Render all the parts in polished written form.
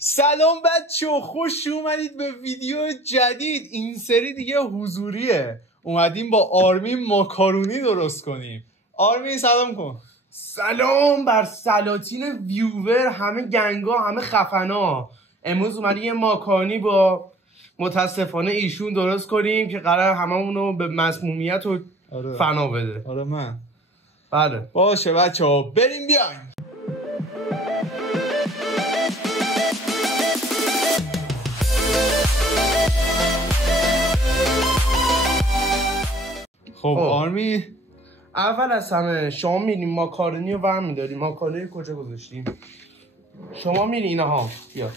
سلام بچه‌ها، خوش اومدید به ویدیو جدید. این سری دیگه حضوریه. اومدیم با آرمین ماکارونی درست کنیم. آرمین سلام کن. سلام بر سلاطین ویوور، همه گنگا، همه خفنا. امروز اومدیم یه ماکارونی با متاسفانه ایشون درست کنیم که قرار هممونو به مسمومیت و فنا بده. آره من. بله باشه بچه‌ها، بریم بیایم. خب آرمی، اول از همه شما میریم ماکارونی رو ور میداریم. ماکارونی کجا گذاشتیم؟ شما میری اینا ها بیا.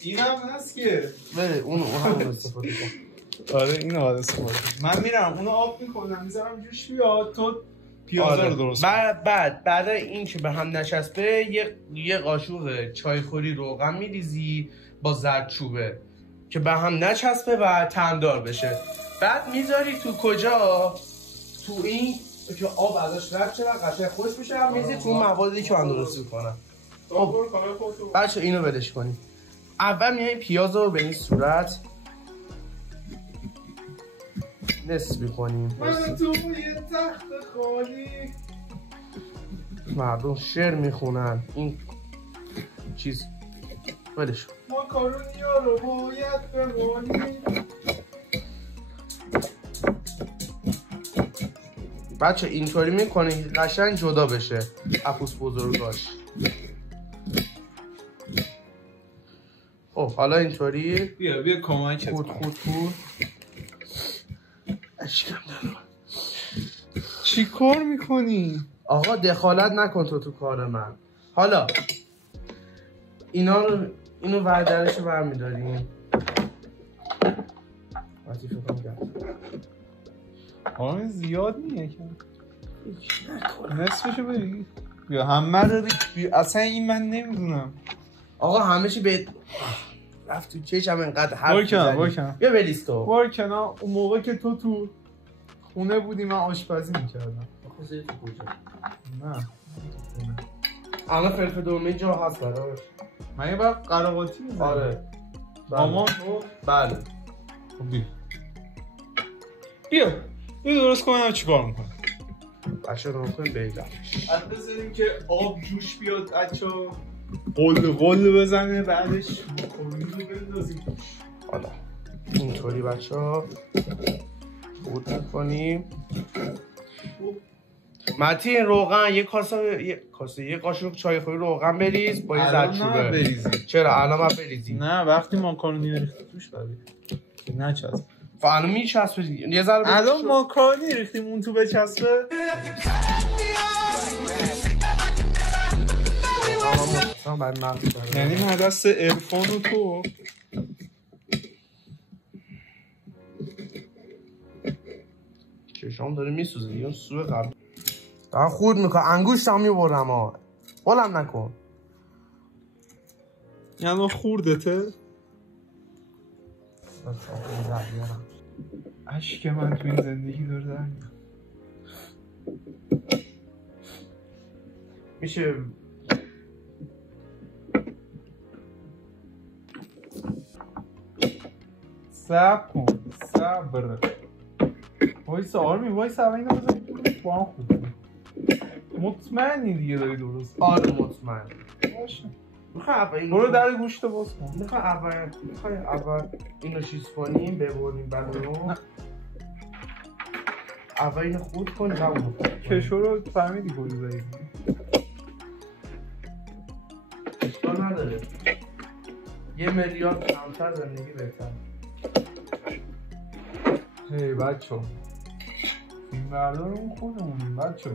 این هم هست که بله اون هم استفاده کن. آره این رو استفاده کن. من میرم اونو آب میکنم میذارم جوش بیاد، تو پیازه رو درست کن. بعد این که به هم نچسبه یه قاشق چایخوری روغن میریزی با زردچوبه که به هم نچسبه و طعمدار بشه. بعد میذاری تو کجا؟ تو این که آب ازش رفت چه قشنگ خوش میشه. هم میذاری تو اون موادی که من درست میکنم. بچه اینو بدش کنی. اول میای پیاز رو به این صورت نصف میکنیم. من تو یه تخت خالی. مردم شعر میخونن این چیز بدش. ماکارونی ها رو باید بمانی. بچه اینطوری میکنی قشنگ جدا بشه اپوس بزرگاش. خب حالا اینطوری بیا کمکت خود اشکم دارم. چی کار میکنی؟ آقا دخالت نکن تو کار من. حالا اینو وردرش رو برمیداریم. آره زیاد نیه که نصفشو بری. بیا همه رو اصلا این من نمیدونم. آقا همه چی به رفت تو چشم انقدر حرف بارکن بیا بلیس تو بارکن. اون موقع که تو خونه بودی من آشپزی میکردم. خوزه تو کجا؟ نه الان فلفل دومه جا هست براش. من یه بار قراقاتی میزنم. آره اما بله. خب بیا اینو درست کنم. چی کار میکنم؟ بچه رو کنیم بیدرش بعد بذاریم که آب جوش بیاد بچه قل بزنه. بعدش ماکارونی رو بندازیم توش. حالا اینطوری بچه ها بود میکنیم. متین روغن یه قاشق چایخوری روغن بریز با یه زردچوبه. چرا الان من بریزی؟ نه وقتی ماکارونی ریختی توش بریز نچسب. الان میچسبه یه ذره. الان ماکارونی ریختیم اون تو بچسبه. یعنی من دست ارفان و تو چشام داره میسوزه دیگه. سوء قبل دارم خورد میکنم. انگوشتم میبرم ها. بلم نکن. یعنی خوردته. عشق من تو این زندگی داره در میشه صبر وایسا آرمی وایسا. اول اینو بذار با هم خوب. مطمئنی دیگه داری درست؟ آره مطمئن. باشه برو در گوشت باز کن. میخوای اول اینو چیز کنیم ببریم بعدو اول اینو خورد کنیم بعد اونو کشو رو فهمیدی کجا زدی؟ اشکال نداره. 1 میلیارد کمتر زندگی بهتر. هی بچه فیلم بردارمون خودمونیم بچه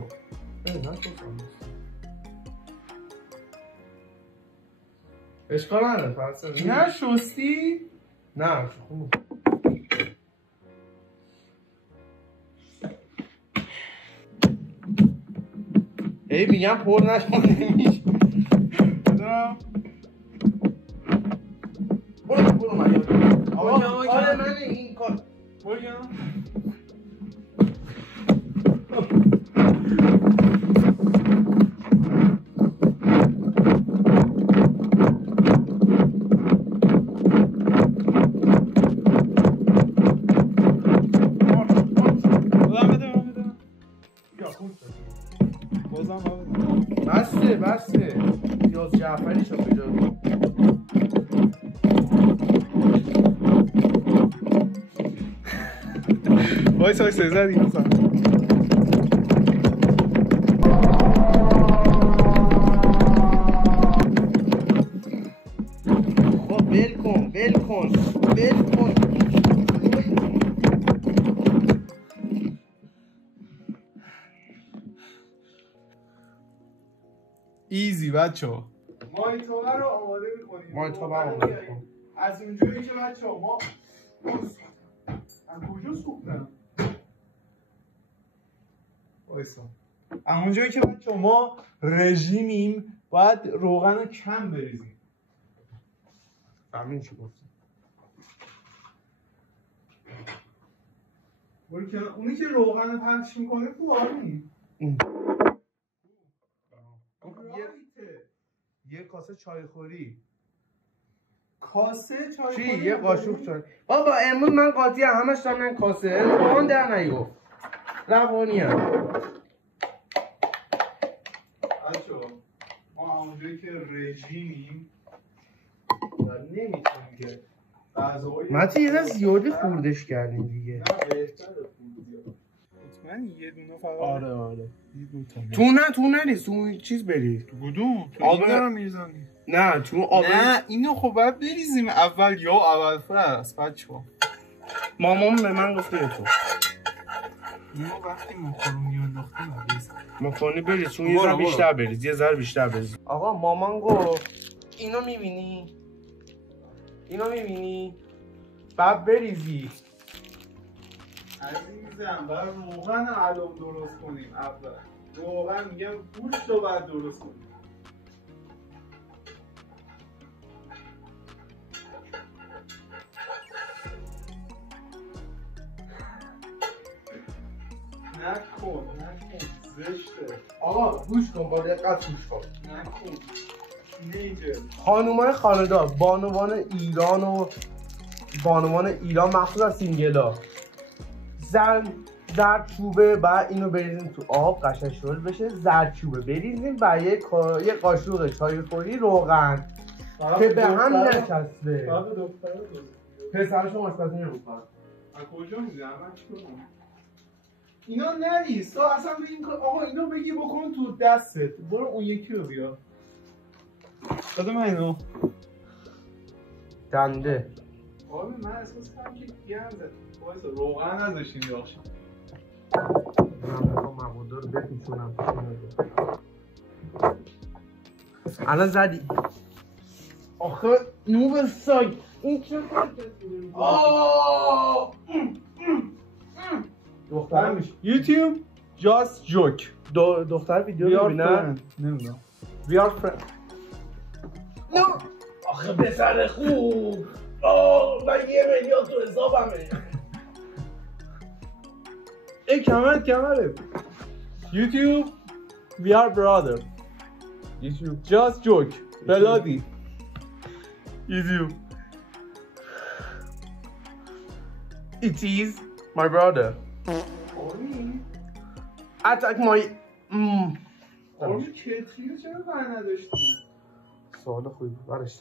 اشکال نداره فرصت. نه شستی؟ نه خوب. ای میگم پر نشون نمیشه. برو من آقا من این کار وایسا زدی مثلا ول کن ایزی بچه‌ها مایتابه رو آماده می‌کنیم از اونجایی که بچه‌ها ما از کجا سوختم وایسا از اونجایی که بچه‌ها ما رژیمیم باید روغن رو کم بریزیم فهمین چی گفتم اونی که روغن رو پخش میکنه تو آرمی یه کاسه چایخوری کاسه چای چی؟ یه قاشق چای بابا امروز من قاطی همش دارم کاسه روان در نیگفت روانی هم بچه‌ها ما اونجایی که رژیمیم نمیتونیم که متی یه زیادی خوردش کردیم دیگه نه بهتره خورد مطمئن یه دونه فقط آره تو نریز تو چیز بریز گودون تو آب این دارم میریزم نه تو آب نه اینو خب باید بریزیم اول یا اول فرست بچه‌ها مامان به من گفته تو اینو وقتی ماکارونی انداختیم بریز ماکارونی بریز چون یه ذره بیشتر بریز یه ذره بیشتر بریز آقا مامان گفت اینو میبینی بعد بریزی عزیزم برای روغن الان درست کنیم اول روغن میگم گوشت رو باید درست کنیم نکن زشته آقا گوش کن با دقت گوش کن نکن نیجه خانومای خانه‌دار بانوان ایران مخصوصا سینگلا زردچوبه بعد اینو بریزیم تو آب قشنگ شل بشه زردچوبه بریزیم بعد یه قاشق چایخوری روغن که به هم نچسبه پسرش رو آشپزی نمی‌کنه از کجا می‌دونم من چیکار کنم اینا نریز تو اصلا این آقا اینو بگی بکن تو دستت برو اون یکی رو بیار بده من اینو دنده آره من احساس کنم که گنده وایسا روغن نذاشتیم داشت من میخوام مواد رو بپیچونم الان زدی آخه نوب سگ این چه دختر میشه یوتیوب جاست جوک دختر ویدیو میبینن نمیدونم بیار فرند نه آخه پسر خوب من 1 میلیون تو حسابمه ای کمره یوتیوب we are brother یوتیوب just joke بلادی یوتیوب it is my brother attack my آرمی کتریو چرا بر نداشتیم سوال خوبی بود برش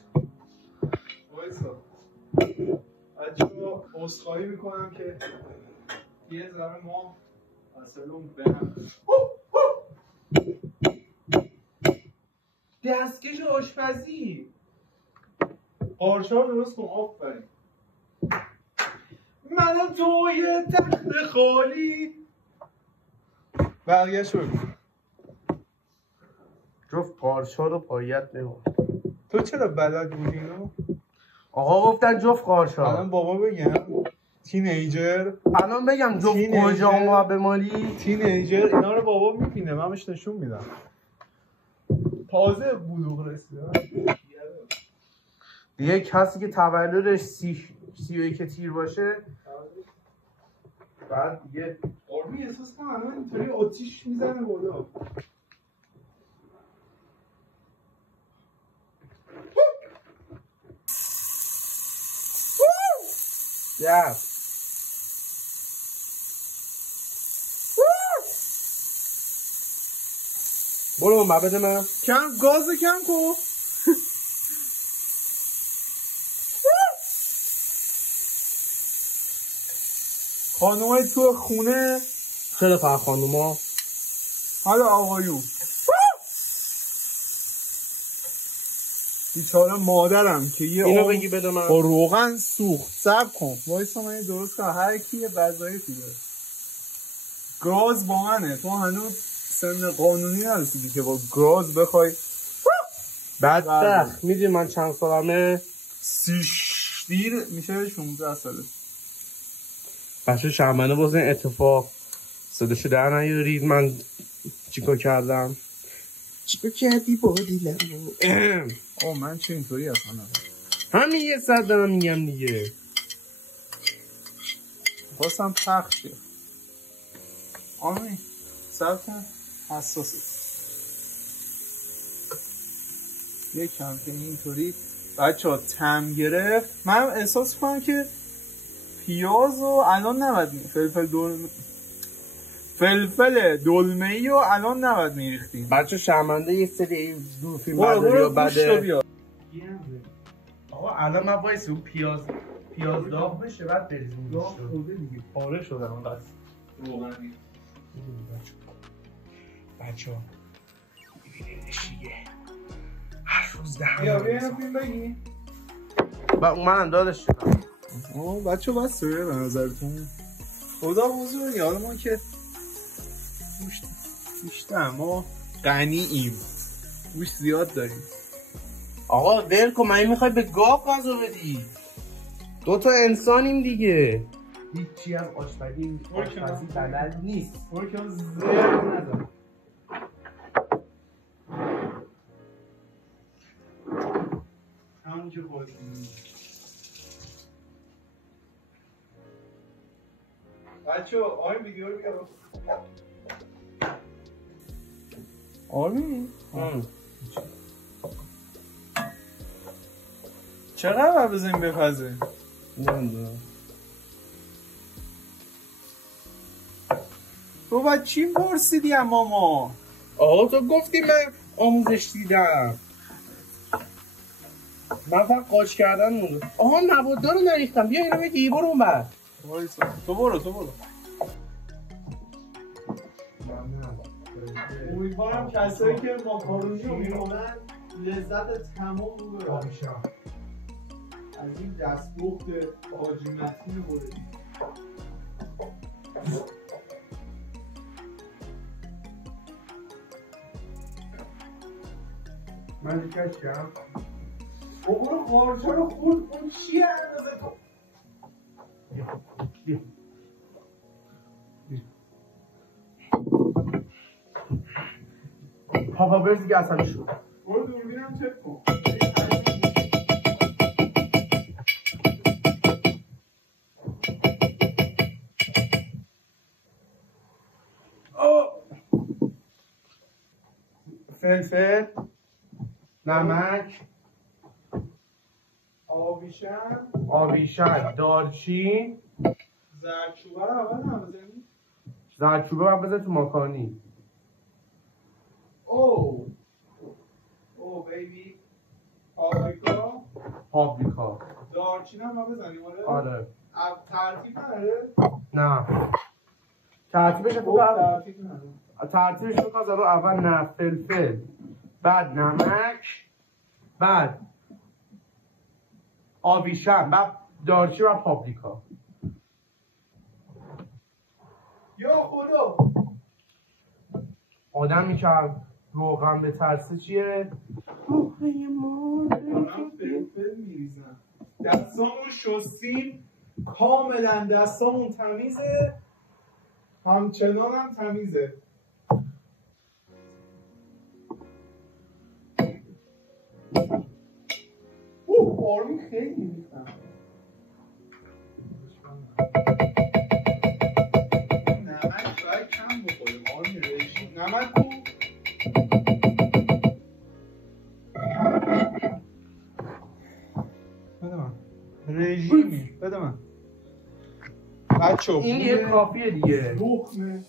وایسا بچه‌ها عذرخواهی میکنم که یه ذره ما اصلا به هم دستکش آشپزی قارچ‌ها درست کن آفرین منم توی تخت خالی بقیه شو جفت قارچ‌ها رو پایت نمون تو چرا بلد بودی اینو؟ آقا گفتن جفت قارچ‌ها الان بابا بگم تینیجر الان بگم جفت کجا به مالی تینیجر اینا رو بابا میبینه من بهش نشون میدم تازه بلوغ رسیده دیگه کسی که تولدش 31 تیر باشه بعد دیگه آرمی احساس کنم الان اینطوری آتیش میزنه بالا Yes. برو بده من کم گاز کم کن خانومای تو خونه. چرا فقط خانوما؟ حالا آقایون بیچاره مادرم که یه اینو بگی بده من. با روغن سوخت. صبر کن وایسا من درست کنم. هر کی یه وظایفی داره. گاز با منه. تو هنوز سن قانونی نرسیدی که با گاز بخوای. بدبخت. میدونی من چند سالمه؟ دیر میشه 16 ساله. بچه شرمنده باز این اتفاق صداشو در نیارید. من چیکار کردم؟ چیکار کردی با دیلم؟ من چه اینطوری اصلا همین یه ساعت دارم میگم دیگه. خواستم پخش شه. آمین سب کن حساسه یک کم که اینطوری بچه ها تم گرفت. من احساس کنم که پیاز رو الان نباید فلفل دلمه‌ای رو الان نباید میریختیم. بچه شرمنده یه سری دور فیلم برداری و بده. آقا الان من باید اون پیاز داغ بشه بعد بریزیم داغ خوده دیگه پاره شده اون قصد روغنی. بچه ها میبینیدشیه هر روز ده بیا اینو فیلم بگی منم دادش شدم. بچه بسته به نظرتون خدا بزرگی. حالا ما که بیشتر ما غنی‌ایم گوشت زیاد داریم. آقا ول کن. من میخوای به گاو غذا بدی؟ دوتا انسانیم دیگه. هیچی هم آشپزی بلد نیست. که زیاد نداره. همون که خودتون بچه آرمین ویدیو رو بیا. آرمین چقدر باید بزنیم بپزه؟ نمیدونم. تو باید چی پرسیدی اما ما؟ آقا تو گفتی من آموزش دیدم. من فقط قاچ کردن مونده. آها نبودار رو نریختم. بیا اینو بگی برو اون بر. تو برو. امیدوارم کسایی که ماکارونی رو میکنن لذت تمام رو ببرن از این دستپخت حاجی متین بودی. من دیگه کشم. برو خارجه رو خود اون چیه اندازه تو؟ پاپا برز دیگه اصلا شد. برو دوربینم چک کن. فلفل نمک آبیشن دارچین زردچوبه رو اول هم بزنی؟ زردچوبه باید بزن تو ماکارونی. او بیبی پاپریکا دارچین هم بزنیم آره. ترتیب نداره؟ نه ترتیبش رو اول نه فلفل بعد نمک بعد آبیشن بعد دارچین و پاپریکا. یا خدا آدم میکرد روغن به ترسه چیه؟ دارم فلفل میریزم. دستامون شستیم کاملا دستامون تمیزه همچنان هم تمیزه. آرمین خیلی میریختم. نمک باید کم بخوریم آرمین. رژیم نمک کو بده من. رژیمی بده من بچه. این یه کافیه دیگه. دخمه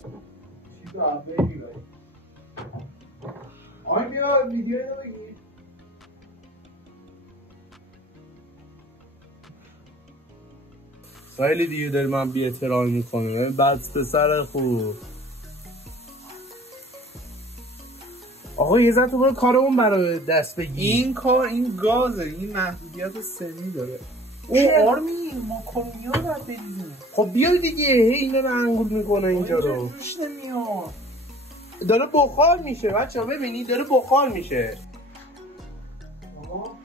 چیز رو اولی میبریم. آرمین بیا ویدیو اینو بگیر. خیلی دیگه داری من بی احترامی میکنه. بعد پسر خوب آقا یه ذره تو برو کارمون برای دست بگی. این کار این گازه، این محدودیت سنی داره. او آرمی ماکارونی ها باید بریزیم. خب بیا دیگه، اینو رو انگول میکنه اینجا رو. جوش نمیاد. داره بخار میشه بچه ها، ببینید داره بخار میشه. آها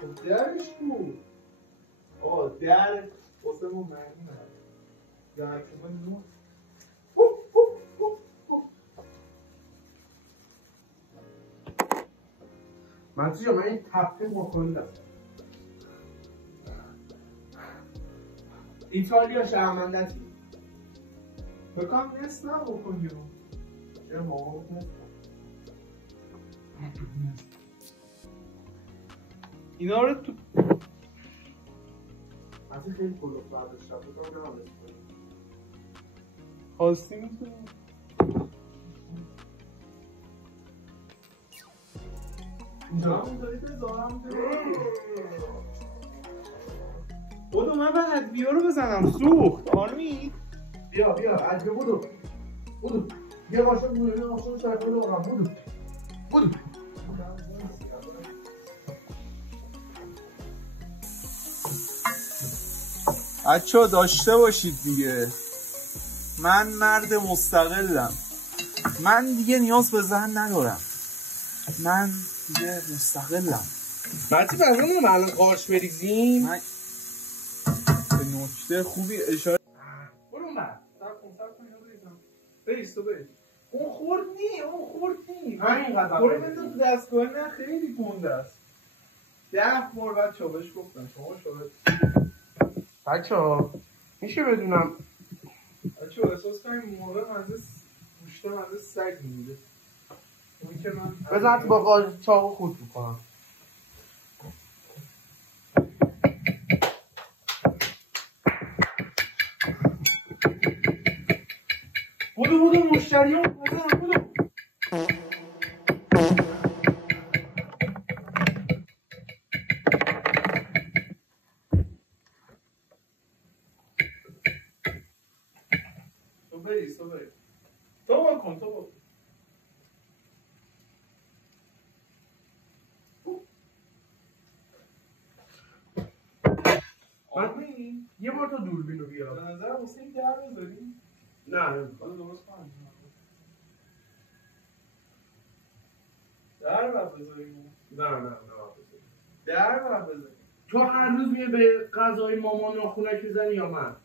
خب درش کو؟ در واسه ما معنی نداره. یا حتما نور. منطقه من این تپه مکندم. ایتالیا شهرمندتی بکنم نست نبکنی رو چرا ماما نست اینا رو تو منطقه خیلی کلوف برداشت شد بکنم نمام نست خواستی میتونیم اینجا هم دارید بزارم بودو من بعد ادویه رو بزنم سوخت آرمی بیا ادویه بودو یه باشه بودو یه باشه سرکل آقام بودو بچه‌ها داشته باشید دیگه، من مرد مستقلم، من دیگه نیاز به زن ندارم، من دیگه مستقلم. مرتی بزنم الان قارچ بریزیم. من به نکته خوبی اشاره برو من سر کن اینو بریزم بریز تو بریز. اون خورد نی همین قدر برو بنداز تو دستگاه. نه خیلی گنده است. 10 بار بعد چابش گفتم شما شده بچه‌ها میشه بدونم بچه‌ها احساس کنیم موقع گوشته مزه سگ میده. اون که من بزن با قارچ چاقو خورد میکنم. بودو مشتریان بزن بودو. تو بریز تو بکن آرمین یه بار تو دوربین رو به بیار. نظر حسین در بذاریم؟ نه حالا درست کنم در باید بذاریم. نه در باید بذاریم. تو هر روز میه به غذای مامان ناخونک میزنی یا من؟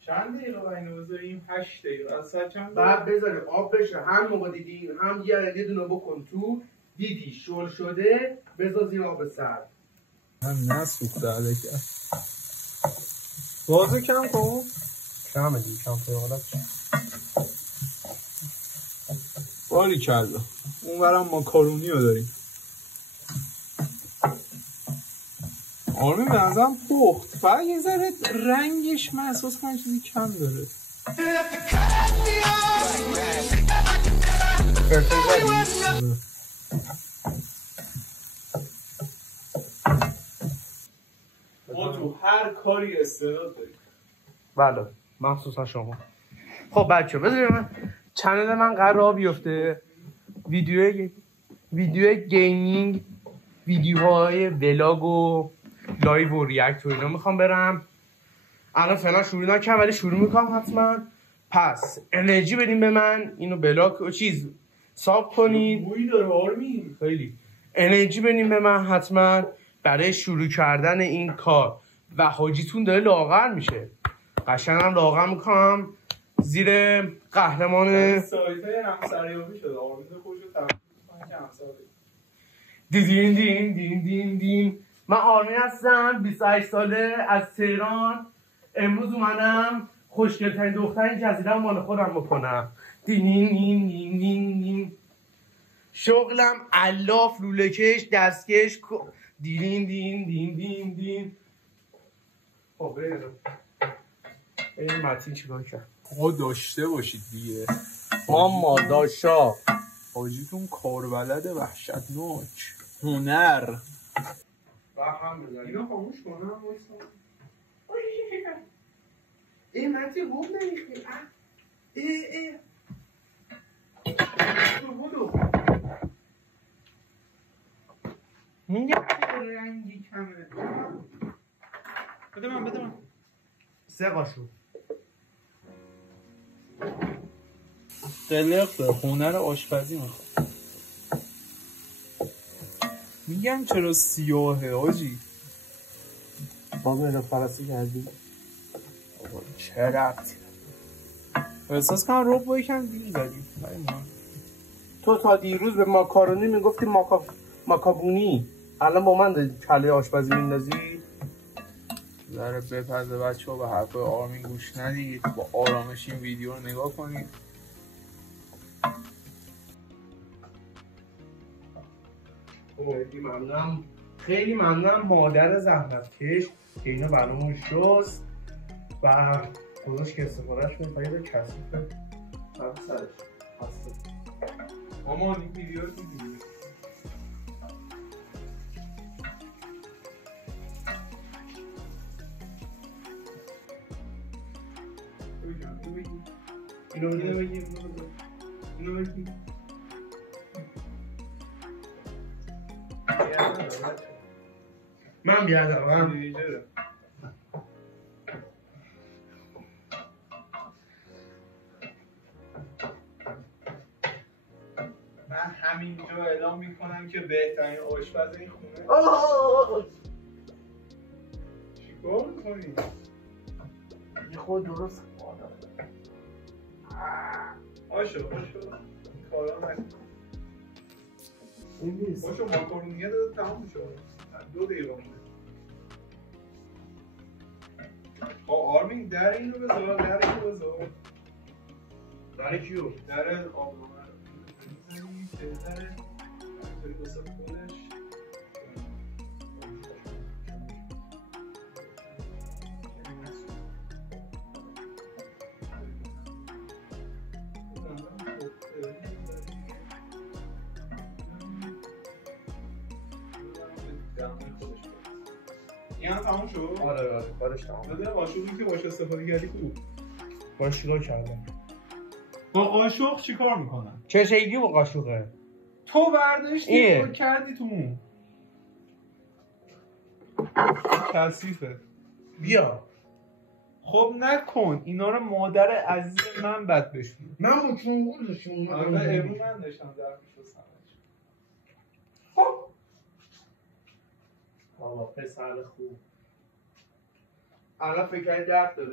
چند دقیقه با اینو بذاریم؟ 8 دقیقه. از سر چند بعد بذاریم آب بشه، هم موقع دیدی هم یه دونه بکن تو، دیدی شل شده بذار زیر آب سرد. من نسوخته علکه بازو کم کن. کمه دیگه، کم فیالت باری کلا اون برم ماکارونی رو داریم. آرمی به نظرم پخت، فقط یه ذره رنگش من احساس کنم چیزی کم داره. ما تو هر کاری استعداد داریم. بله مخصوصا شما. خب بچه بذارید من چنل من قرار بیفته ویدیو گیمینگ، ویدیوهای ولاگ و لایو و ریاکت و اینا میخوام برم. الان فعلا شروع نکردم ولی شروع میکنم حتما. پس انرژی بدین به من، اینو بلاک و چیز ساب کنید. بویی داره آرمی. خیلی انرژی بدین به من حتما برای شروع کردن این کار. و حاجیتون داره لاغر میشه، قشنگم لاغر میکنم زیر قهرمان سایتای همسریابی شده. آرمین خوش رو تبدیل کنه که همسری دین دین دین دین دین. من آرمین هستم، 28 ساله، از تهران. امروز اومدم خوشگل‌ترین دختر این جزیره رو مال خودم بکنم. دین دین دین دین دین. شغلم الاف، لوله‌کش، دستکش. دین دین دین دین دین. خب این متین چیکار کرد؟ آقا داشته باشید دیگه. ماما داشا حاجیتون کاربلد وحشتناک. هنر. هم بزنیم. اینو خاموش کنم ای متی خوب نمیخی. بودو میگم رنگی کمه. بده من 3 قاشق قلق به هنر آشپزی میخواد. میگم چرا سیاهه آجی؟ ما مهران فرستی کردی؟ چه ربطی؟ احساس کنم رو با یکم دیر زدیم. تو تا دیروز به ماکارونی میگفتی ماکابونی، الان با من داری کله آشپزی میندازی؟ ذره بپزه بچه ها به حرفای آرمین گوش ندید، با آرامش این ویدیو رو نگاه کنید. خیلی ممنونم مادر زحمتکش که اینو برامون شست و گذاشت که استفادهش کنید تا یه کثیفه سرش هسته. مامان این ویدیو رو دیدید؟ اینو بگیم من بیادم من همینجا اعلام میکنم که بهترین آشپز این خونه. چیکار میکنی؟ یه خود درست آشو کارا نکن. این نیست باشو ماکارونیه داده تمام شد. 2 دقیقه مونده. آرمین در اینو بذار. برای کیو؟ در آبرومه میزنی بهتره بذاری واسه خودش. این هم تموم شد؟ آره کارش تمام. داده قاشقی که باش استفاده کردی خوب. باش چیکار کردم؟ با قاشق چیکار میکنن؟ چه شکلی با قاشقه؟ تو برداشتی تو کردی تو مون. کثیفه. بیا. خب نکن اینا رو مادر عزیز من بد بشون. من با چون گذاشتم. آره امروز من داشتم درکش رو سمش. خب آقا پسر خوب. الان فکر درد داره.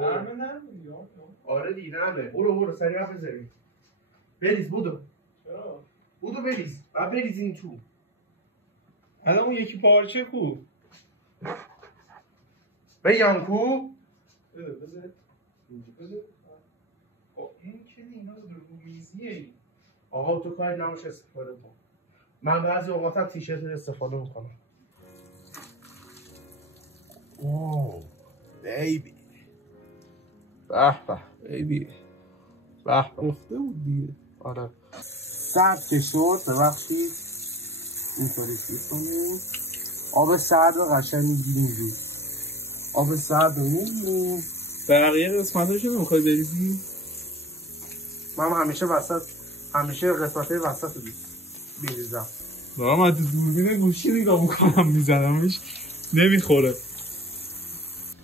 نرمه آره دیگه نرمه. برو سریع بزنی. بریز بودو. چرا؟ بودو بریز. بعد بریز این تو. الان اون یکی پارچه کو؟ بگم کو؟ بذار. این که اینا رو میزیه این. آقا تو کاری نماش استفاده کن. من بعضی اوقات هم تیشرت استفاده میکنم. اوه بیبی به بیبی به اخته بود دیگه. آره سرد که شد ببخشید اینطوری چیز کنیم. آب سرد رو قشنگ میگیریم زود. آب سرد رو میگیریم. بقیه قسمتاشو نمیخوای بریزی؟ من همیشه قسمتای وسط رو بریزم. دارم از دوربین گوشی نگاه میکنم میزنمش نمیخوره.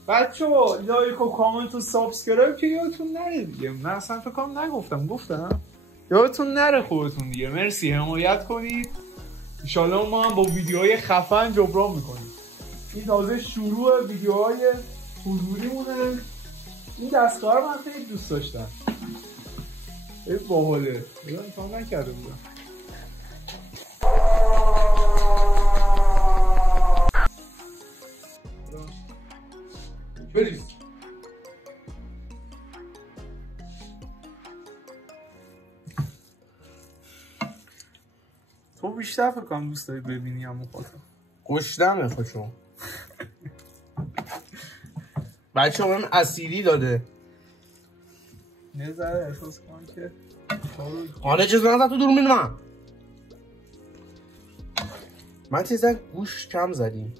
بچه‌ها لایک و کامنت و سابسکرایب که یادتون نره دیگه. من اصلا فکر کنم گفتم یادتون نره خودتون دیگه. مرسی حمایت کنید. ان شاءالله ما هم با ویدیوهای خفن جبران میکنیم. این تازه شروع ویدیوهای حضوری مونه. این دستگاه رو من خیلی دوست داشتم. خیلی باحاله. امتحان نکرده بودم. بریز. تو بیشتر فکر کنم دوست داری ببینی همون خودم. گشتمه خوشم. بچه من اسیری داده. یه ذره احساس کنم که حالا چیز نزد تو دوربین من چیزا گوش کم زدیم.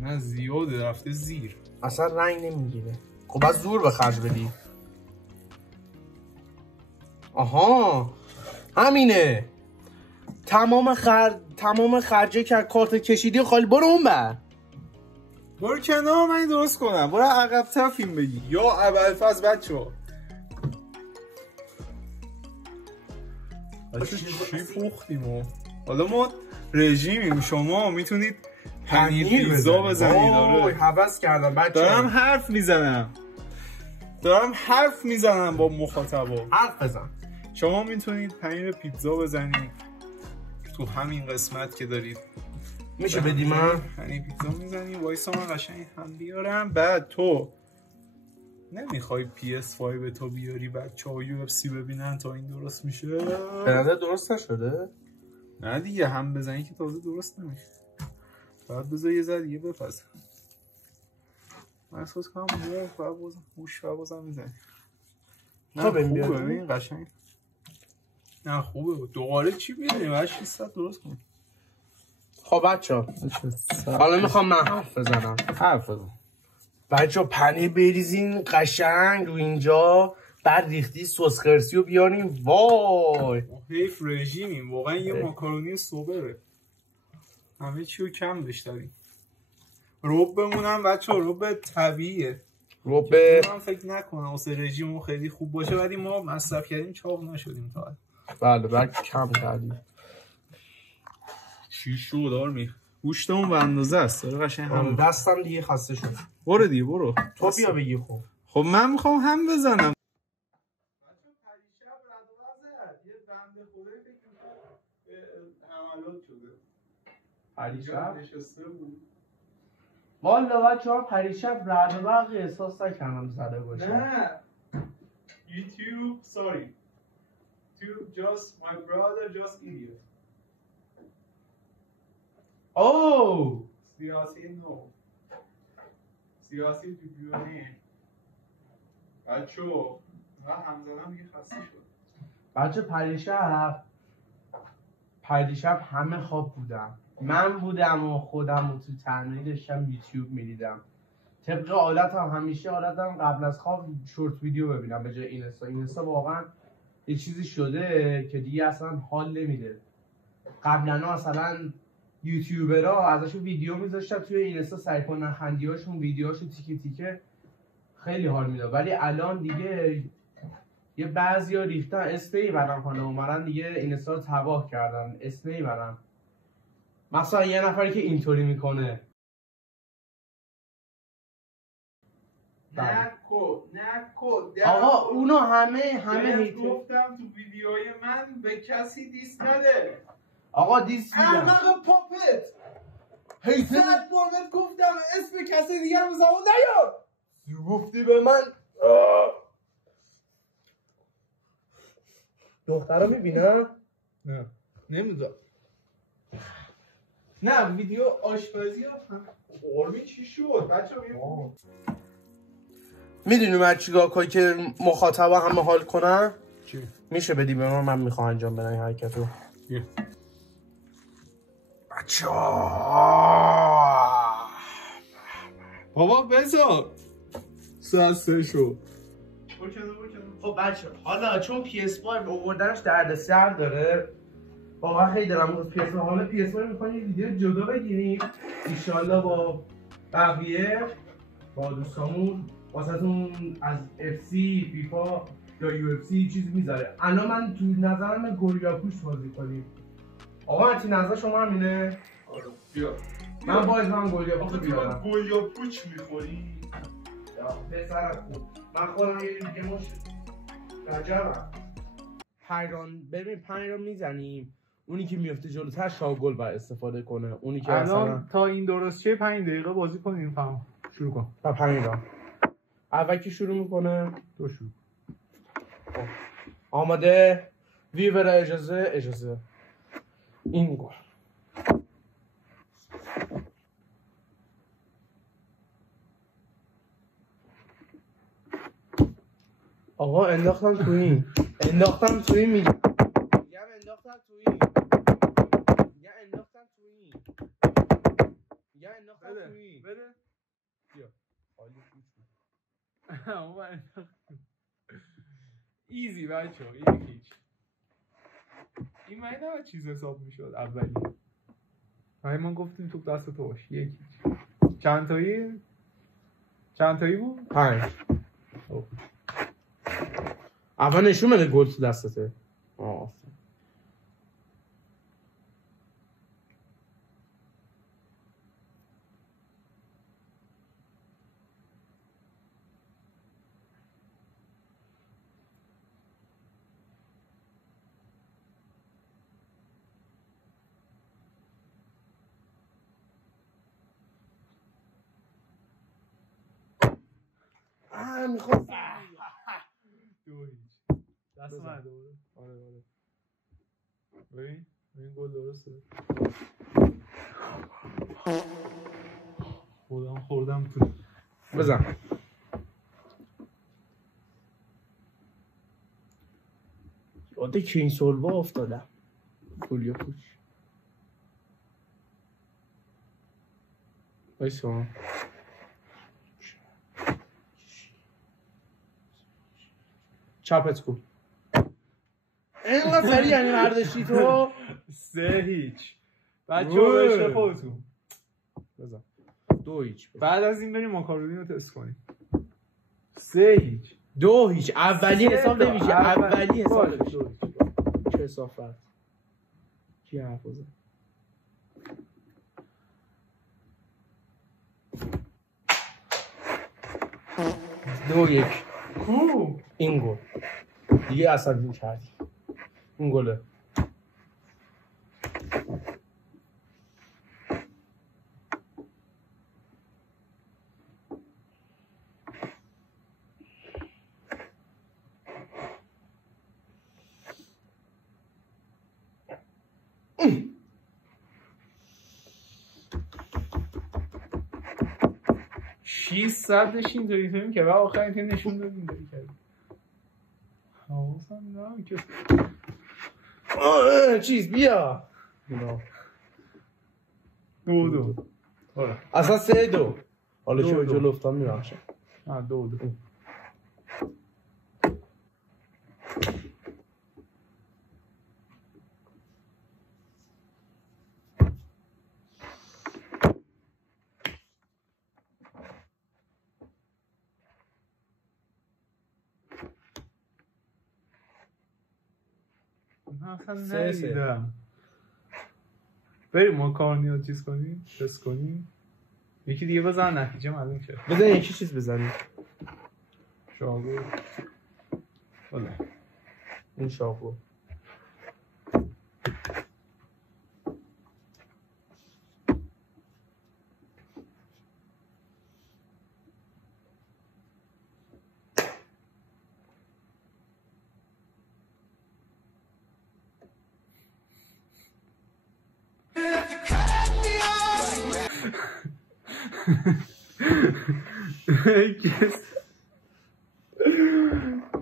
نه زیاده رفته زیر. اصلا رنگ نمیگیره. خب باید زور به خرج بدی. آها همینه. تمام خرجه که کارت کشیدی خالی برو اون بر. برو کنار من درست کنم. برو عقب‌تر فیلم بگی یا ابوالفضل بچه‌ها. چی پختیم حالا ما رژیمیم. شما میتونید پنیر پیتزا بزنید. آره حوض کردم بچه‌ها. دارم حرف میزنم با مخاطبا. حرف بزن. شما میتونید پنیر پیتزا بزنید تو همین قسمت که دارید. میشه بدی من؟ پنیر پیتزا میزنی. وایسا من قشنگ هم بیارم. بعد تو نمیخوای PS5 تو بیاری بچه‌ها UFC ببینن تا این درست میشه؟ به نظر درست نشده؟ نه دیگه هم بزنی که تازه درست نمیشه. باید بذار یه ذره دیگه بپزن. من احساس کنم گوش بازم میزنی. نه خوبه ببین قشنگ. نه خوبه. دوباره چی میدونی؟ باید 600 درست کنی. خب بچه‌ها حالا میخوام من حرف بزنم. حرف بزن. بچه‌ها پنیر بریزین قشنگ رو اینجا. بعد ریختی سس خرسی رو بیاریم. وای حیف رژیمیم واقعا. یه ماکارونی صبحه همه چی رو کم داشتیم. رب بمونم بچه‌ها. رب طبیعیه. رب من فکر نکنم واسه رژیممون خیلی خوب باشه ولی ما مصرف کردیم چاق نشدیم تا بله بعد کم کردیم. چی شو دار می گوشتمون به اندازه است. داره قشنگ هم دستم دیگه خسته شد. برو دیگه برو. تو بیا بگی. خب من میخوام هم بزنم. پریشب نشسته بود. والا بچه‌ها پریشب رعد و برق احساس نکردم زده باشه. نه YouTube sorry to just my brother just idiot. Oh سیاسی نو سیاسی دیوانه. بچه‌ها من همزدم دیگه خسته شد. بچه پریشب همه خواب بودم. من بودم و خودم و تو تنهایی داشتم یوتیوب میدیدم. طبق عادتم همیشه عادتم قبل از خواب شورت ویدیو ببینم به جای اینستا واقعا یه چیزی شده که دیگه اصلا حال نمیده. قبلا مثلا یوتیوبرها ازشون ویدیو میذاشتن توی اینستا سعی کنن خندیاشون ویدیوهاشو تیکه تیکه خیلی حال میده. ولی الان دیگه یه بعضیا ریختن اسپری برن کنه اومدن دیگه اینستا رو تباه کردن. اسپری برن مثلا یه نفری که اینطوری میکنه نکو آقا اونو همه هیتر گفتم تو ویدیوهای من به کسی دیس نده. آقا دیس میدم احمق پاپت. هیتر بارت گفتم اسم کسی دیگه هم زمان نیار. گفتی به من دخترها میبینم؟ نه نمیدونم. نه ویدیو آشپزی ها قرمی چی شد بچه ها؟ میدونی من چیکار کنم که مخاطبا همه حال کنن؟ چی؟ میشه بدی به من میخوام انجام بدم این حرکتو. بچه‌ها بابا بذار ساعت 3 شد. خب بچه حالا چون PS5 آوردنش دردسر داره واقعا خیلی دارم از PS5 حالا PS5 میخوام یه ویدیو جدا بگیریم انشالله با بقیه با دوستامون واسهتون از FC فیفا یا UFC چیزی میذاره. الان من تو نظرم گوریا پوش بازی کنیم. آقا انتی نظر شما همینه؟ آره بیا من باید من گوریا پوش بیارم. گوریا پوچ میخوری؟ یا پسر خوب من خودم یه دیگه مش رجبم. ببین 5 رو میزنیم اونی که میفته جلوتر شاگل باید استفاده کنه. اونی که الان تا این درست شه 5 دقیقه بازی کنیم. فهم شروع کن. تا 5 را اول کی شروع میکنه؟ تو شروع. آماده؟ ویور اجازه این گل آقا انداختم تو این میگم انداختم تو این میگم انداختم تو این بده بیا حالی ایزی بچه ها این هیچ این من نباید چیز حساب میشد اولی ما گفتیم تو دست تو باش یکی چند تایی بود؟ 5 اول نشون بده گل تو دستته میخوام دست من دوره آره ببین گل درسته خوردم تو بزن یاده کینگ سولوا افتادم پولیا پوش بایسا چپت کن اینقدر سریع یعنی برداشتی تو 3-0 بچه ها بهش خودتون بزن 2-0 بعد از این بریم ماکارونی رو تست کنیم 3-0 2-0 اولی حساب نمیشه اولی حساب نمیشه چه صافت کی حرف بزن 2-1 این گل دیگه عصبی کردی این گله داشتیم داریم فیلم که بعد آخرین تیم نشون دادیم داری کردیم حواسم نام که چیز بیا 2-2 اصلا 3-2 حالا چه جلو افتام میبخشم 2-2 ندیدم بریم ماکارونی رو چیز کنیم تست کنیم یکی دیگه بزن نتیجه معلوم شه بزن یکی چیز بزنیم شاگو بله این شاگو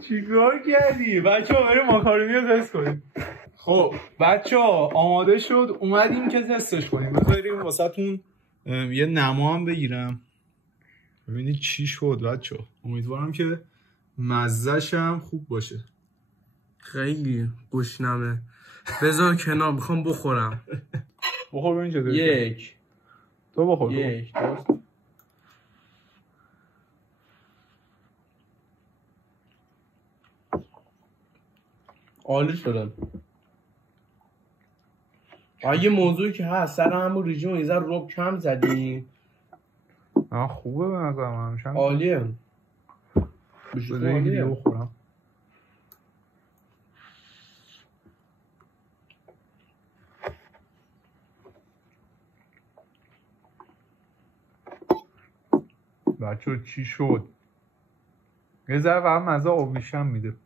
چیکار کردی؟ بچه ها بریم ماکارونی رو تست کنیم خب بچه ها آماده شد اومدیم که تستش کنیم بذاریم واسه تون یه نما هم بگیرم ببینید چی شد بچه ها امیدوارم که مزه‌ش هم خوب باشه خیلی گشنمه بذار کنار میخوام بخورم بخور ببین چطوری 1 تو بخور 1 عالی شدن یه موضوعی که هست سر همون ریجون یه ذره رب کم زدیم خوبه به نظر من عالیه بذار دیگه بخورم بچه چی شد یه ذره فقط مزه آبیشم میده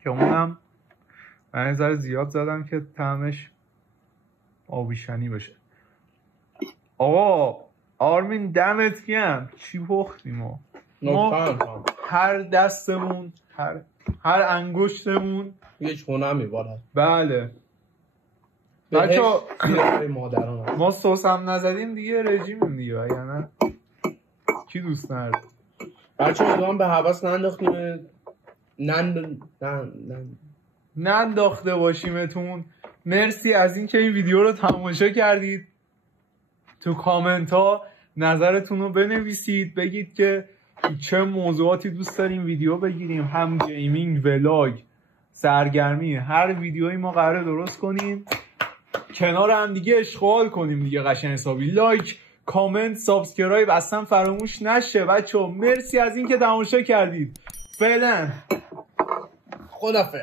که اونم من یه ذره زیاد زدم که طعمش آبیشنی بشه آقا آرمین دمت گرم چی پختیم ما هر دستمون هر انگشتمون یک هنر میبارد. بله بچه‌ها ما سس هم نزدیم دیگه رژیمیم دیگه یعنی کی دوست نداره بچه‌ها امیدوارم به هوس ننداخته باشیمتون. مرسی از اینکه این ویدیو رو تماشا کردید. تو کامنت ها نظرتون رو بنویسید، بگید که چه موضوعاتی دوست داریم ویدیو بگیریم، هم گیمینگ، ولاگ، سرگرمی، هر ویدیویی ما قراره درست کنیم، کنار هم دیگه اشغال کنیم دیگه قشنگ حسابی. لایک، کامنت، سابسکرایب اصلا فراموش نشه بچه‌ها. مرسی از اینکه تماشا کردید. فعلا خدافظ.